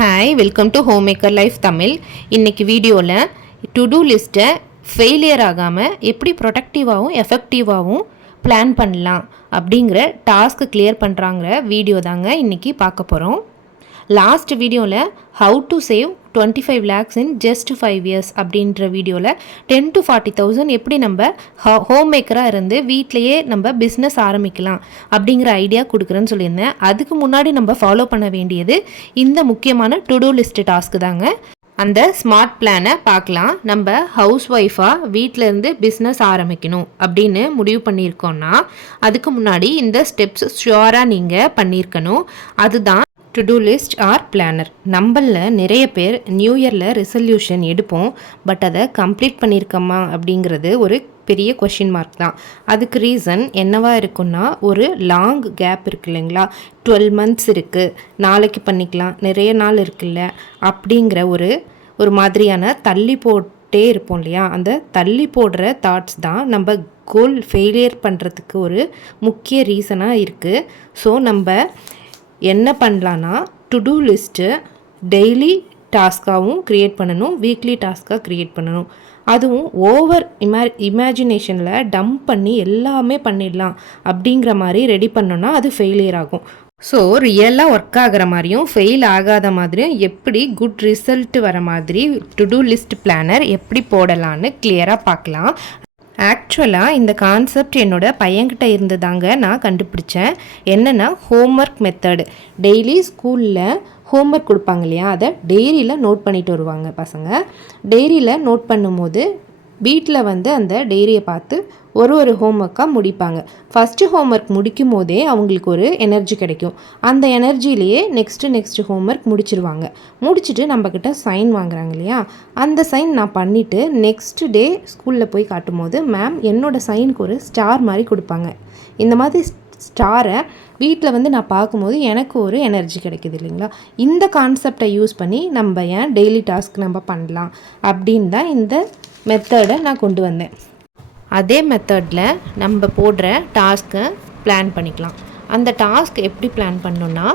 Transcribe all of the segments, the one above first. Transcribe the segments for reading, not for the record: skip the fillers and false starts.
Hi, welcome to home maker life Tamil. இன்றைக்கி வீடியோவில் to two லிஸ்ட்டை ஃபெயிலியர் ஆகாமல் எப்படி ப்ரொடக்டிவாகவும் எஃபெக்டிவாகவும் பிளான் பண்ணலாம் அப்படிங்கிற டாஸ்க்கு கிளியர் பண்ணுறாங்கிற வீடியோ தாங்க இன்றைக்கி பார்க்க போகிறோம். லாஸ்ட் வீடியோவில் how to save 25 lakhs in just 5 years அப்படின்ற வீடியோவில் 10 to 40,000 எப்படி நம்ம ஹோம் மேக்கராக இருந்து வீட்டிலையே நம்ம பிஸ்னஸ் ஆரம்பிக்கலாம் அப்படிங்கிற ஐடியா கொடுக்குறேன்னு சொல்லியிருந்தேன். அதுக்கு முன்னாடி நம்ம ஃபாலோ பண்ண வேண்டியது இந்த முக்கியமான டு டூ லிஸ்ட் டாஸ்க்கு தாங்க. அந்த ஸ்மார்ட் பிளானை பார்க்கலாம். நம்ம ஹவுஸ் ஒய்ஃபாக வீட்டிலேருந்து பிஸ்னஸ் ஆரம்பிக்கணும் அப்படின்னு முடிவு பண்ணியிருக்கோன்னா அதுக்கு முன்னாடி இந்த ஸ்டெப்ஸ் ஷுவராக நீங்கள் பண்ணியிருக்கணும். அதுதான் to do list or planner. நம்மளில் நிறைய பேர் நியூ இயரில் ரெசல்யூஷன் எடுப்போம், பட் அதை கம்ப்ளீட் பண்ணியிருக்கோமா அப்படிங்கிறது ஒரு பெரிய கொஷின் மார்க் தான். அதுக்கு ரீசன் என்னவா இருக்குன்னா, ஒரு லாங் கேப் இருக்குது இல்லைங்களா, 12 months இருக்குது, நாளைக்கு பண்ணிக்கலாம், நிறைய நாள் இருக்குல்ல அப்படிங்கிற ஒரு மாதிரியான தள்ளி போட்டே இருப்போம் இல்லையா. அந்த தள்ளி போடுற தாட்ஸ் தான் நம்ம கோல் ஃபெயிலியர் பண்ணுறதுக்கு ஒரு முக்கிய ரீசனாக இருக்குது. ஸோ நம்ம என்ன பண்ணலான்னா, டு டூ லிஸ்ட்டு டெய்லி டாஸ்க்காகவும் க்ரியேட் பண்ணணும், வீக்லி டாஸ்க்காக க்ரியேட் பண்ணணும். அதுவும் ஓவர் இமேஜினேஷனில் டம்ப் பண்ணி எல்லாமே பண்ணிடலாம் அப்படிங்கிற மாதிரி ரெடி பண்ணோன்னா அது ஃபெயிலியர் ஆகும். ஸோ ரியலாக ஒர்க் ஆகிற மாதிரியும் ஃபெயில் ஆகாத மாதிரியும் எப்படி குட் ரிசல்ட் வர மாதிரி டு டூ லிஸ்ட் பிளானர் எப்படி போடலான்னு கிளியராக பார்க்கலாம். ஆக்சுவலாக இந்த கான்செப்ட் என்னோடய பையன்கிட்ட இருந்து தாங்க நான் கண்டுபிடிச்சேன். என்னென்னா, ஹோம்ஒர்க் மெத்தடு. டெய்லி ஸ்கூலில் ஹோம்ஒர்க் கொடுப்பாங்க இல்லையா, அதை டைரியில் நோட் பண்ணிட்டு வருவாங்க பசங்க. டைரியில் நோட் பண்ணும்போது வீட்டில் அந்த டைரியை பார்த்து ஒரு ஹோம்ஒர்க்காக முடிப்பாங்க. ஃபஸ்ட்டு ஹோம்ஒர்க் முடிக்கும் போதே அவங்களுக்கு ஒரு எனர்ஜி கிடைக்கும். அந்த எனர்ஜிலேயே நெக்ஸ்ட்டு ஹோம்ஒர்க் முடிச்சிருவாங்க. முடிச்சுட்டு நம்மக்கிட்ட சைன் வாங்குறாங்க இல்லையா, அந்த சைன் நான் பண்ணிவிட்டு நெக்ஸ்ட் டே ஸ்கூலில் போய் காட்டும் போது மேம் என்னோடய சைனுக்கு ஒரு ஸ்டார் மாதிரி கொடுப்பாங்க. இந்த மாதிரி ஸ்டாரை வீட்டில் நான் பார்க்கும்போது எனக்கு ஒரு எனர்ஜி கிடைக்கிது இல்லைங்களா. இந்த கான்செப்டை யூஸ் பண்ணி நம்ம ஏன் டெய்லி டாஸ்க் நம்ம பண்ணலாம் அப்படின்னு தான் இந்த மெத்தடை நான் கொண்டு வந்தேன். அதே மெத்தடில் நம்ம போடுற டாஸ்க்கை பிளான் பண்ணிக்கலாம். அந்த டாஸ்க் எப்படி பிளான் பண்ணணுன்னா,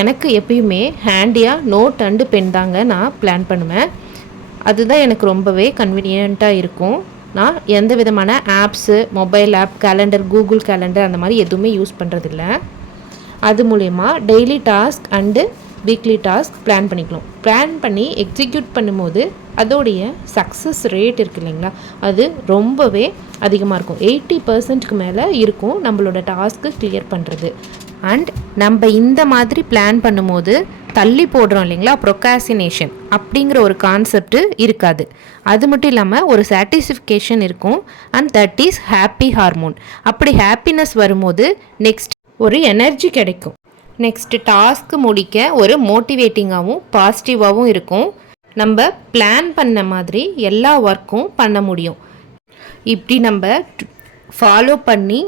எனக்கு எப்பயுமே ஹேண்டியாக நோட் அண்டு பென் தாங்க நான் பிளான் பண்ணுவேன். அதுதான் எனக்கு ரொம்பவே கன்வீனியண்ட்டாக இருக்கும். நான் எந்த விதமான apps, mobile app, calendar, Google calendar அந்த மாதிரி எதுவுமே யூஸ் பண்ணுறதில்ல. அது மூலயமா daily task and weekly task plan பண்ணிக்கலாம். பிளான் பண்ணி எக்ஸிக்யூட் பண்ணும்போது அதோடைய சக்ஸஸ் ரேட் இருக்குது இல்லைங்களா, அது ரொம்பவே அதிகமாக இருக்கும். 80% மேலே இருக்கும் நம்மளோட டாஸ்க்கு கிளியர் பண்ணுறது. அண்ட் நம்ம இந்த மாதிரி பிளான் பண்ணும்போது தள்ளி போடுறோம் இல்லைங்களா, ப்ரொகாசினேஷன் அப்படிங்கிற ஒரு கான்செப்ட் இருக்காது. அது மட்டும் இல்லாமல் ஒரு சாட்டிஸ்ஃபிகேஷன் இருக்கும். And that is happy hormone. அப்படி ஹாப்பினஸ் வரும்போது நெக்ஸ்ட் ஒரு எனர்ஜி கிடைக்கும். நெக்ஸ்ட்டு டாஸ்க்கு முடிக்க ஒரு மோட்டிவேட்டிங்காகவும் பாசிட்டிவாகவும் இருக்கும். நம்ம பிளான் பண்ண மாதிரி எல்லா ஒர்க்கும் பண்ண முடியும். இப்படி நம்ம ஃபாலோ பண்ணி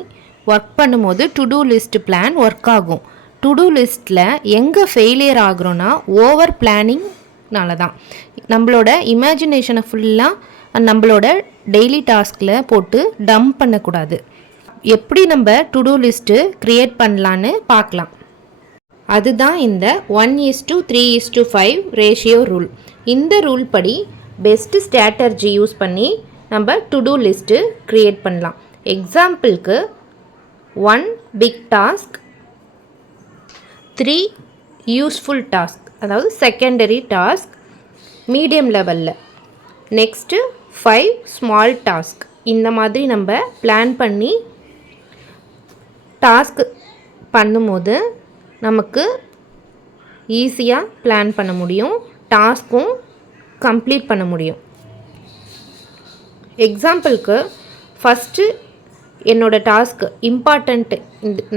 ஒர்க் பண்ணும்போது to do list plan work ஆகும். டு டூ லிஸ்ட்டில் எங்கே ஃபெயிலியர் ஆகுறோன்னா, ஓவர் பிளானிங்னால தான். நம்மளோட இமேஜினேஷனை ஃபுல்லாக நம்மளோட டெய்லி டாஸ்கில் போட்டு டம்ப் பண்ணக்கூடாது. எப்படி நம்ம டு டூ லிஸ்ட்டு க்ரியேட் பண்ணலான்னு பார்க்கலாம். அதுதான் இந்த 1:3:5 ரேஷியோ ரூல். இந்த ரூல் படி பெஸ்ட்டு ஸ்ட்ராட்டர்ஜி யூஸ் பண்ணி நம்ம டு டூ லிஸ்ட்டு க்ரியேட் பண்ணலாம். எக்ஸாம்பிளுக்கு 1 பிக் டாஸ்க், 3 யூஸ்ஃபுல் டாஸ்க், அதாவது செகண்டரி டாஸ்க் மீடியம் லெவலில், நெக்ஸ்ட்டு 5 ஸ்மால் டாஸ்க். இந்த மாதிரி நம்ம பிளான் பண்ணி டாஸ்க் பண்ணும்போது நமக்கு ஈஸியாக பிளான் பண்ண முடியும், டாஸ்க்கும் கம்ப்ளீட் பண்ண முடியும். எக்ஸாம்பிளுக்கு ஃபஸ்ட்டு என்னோடய டாஸ்க் இம்பார்ட்டண்ட்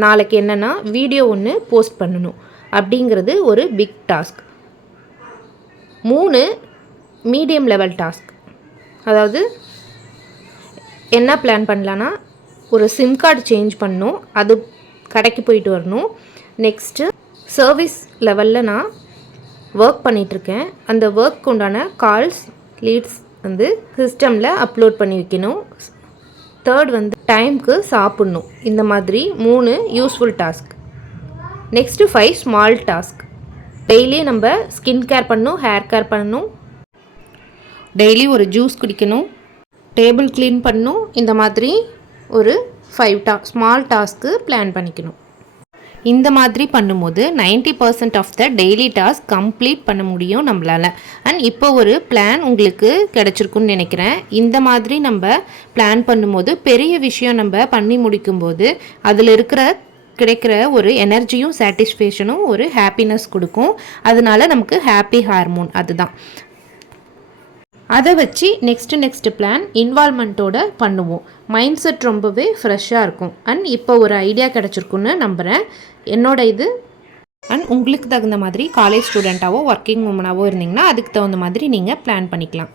நாளைக்கு என்னென்னா, வீடியோ ஒன்று போஸ்ட் பண்ணணும் அப்படிங்கிறது ஒரு big task. 3 medium level task. அதாவது என்ன பிளான் பண்ணலான்னா, ஒரு சிம் கார்டு சேஞ்ச் பண்ணணும், அது கடைக்கு போயிட்டு வரணும். நெக்ஸ்ட்டு சர்வீஸ் லெவலில் நான் ஒர்க் பண்ணிகிட்ருக்கேன். அந்த ஒர்க் உண்டான கால்ஸ், லீட்ஸ் சிஸ்டமில் அப்லோட் பண்ணி வைக்கணும். தேர்ட் டைமுக்கு சாப்பிட்ணும். இந்த மாதிரி 3 useful task. Next 5 small task. Daily நம்ம ஸ்கின் கேர் பண்ணணும், ஹேர் கேர் பண்ணணும், டெய்லி ஒரு ஜூஸ் குடிக்கணும், டேபிள் க்ளீன் பண்ணணும். இந்த மாதிரி ஒரு 5 ஸ்மால் டாஸ்க்கு பிளான் பண்ணிக்கணும். இந்த மாதிரி பண்ணும்போது 90% of the daily task complete பண்ண முடியும் நம்மளால். அண்ட் இப்போ ஒரு பிளான் உங்களுக்கு கிடச்சிருக்குன்னு நினைக்கிறேன். இந்த மாதிரி நம்ம பிளான் பண்ணும்போது பெரிய விஷயம் நம்ம பண்ணி முடிக்கும்போது அதில் கிடைக்கிற ஒரு எனர்ஜியும் சாட்டிஸ்ஃபேக்ஷனும் ஒரு ஹாப்பினஸ் கொடுக்கும். அதனால நமக்கு ஹாப்பி ஹார்மோன் அதுதான். அதை வச்சு நெக்ஸ்ட்டு பிளான் இன்வால்மெண்ட்டோட பண்ணுவோம். மைண்ட் செட் ரொம்பவே ஃப்ரெஷ்ஷாக இருக்கும். அண்ட் இப்போ ஒரு ஐடியா கிடச்சிருக்குன்னு நம்புகிறேன். என்னோட இது அண்ட் உங்களுக்கு தகுந்த மாதிரி காலேஜ் ஸ்டூடெண்ட்டாவோ ஒர்க்கிங் உமனாவோ இருந்தீங்கன்னா அதுக்கு தகுந்த மாதிரி நீங்கள் பிளான் பண்ணிக்கலாம்.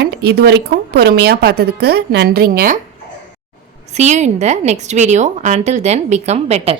அண்ட் இது வரைக்கும் பொறுமையாக பார்த்ததுக்கு நன்றிங்க. See you in the next video. Until then, become better.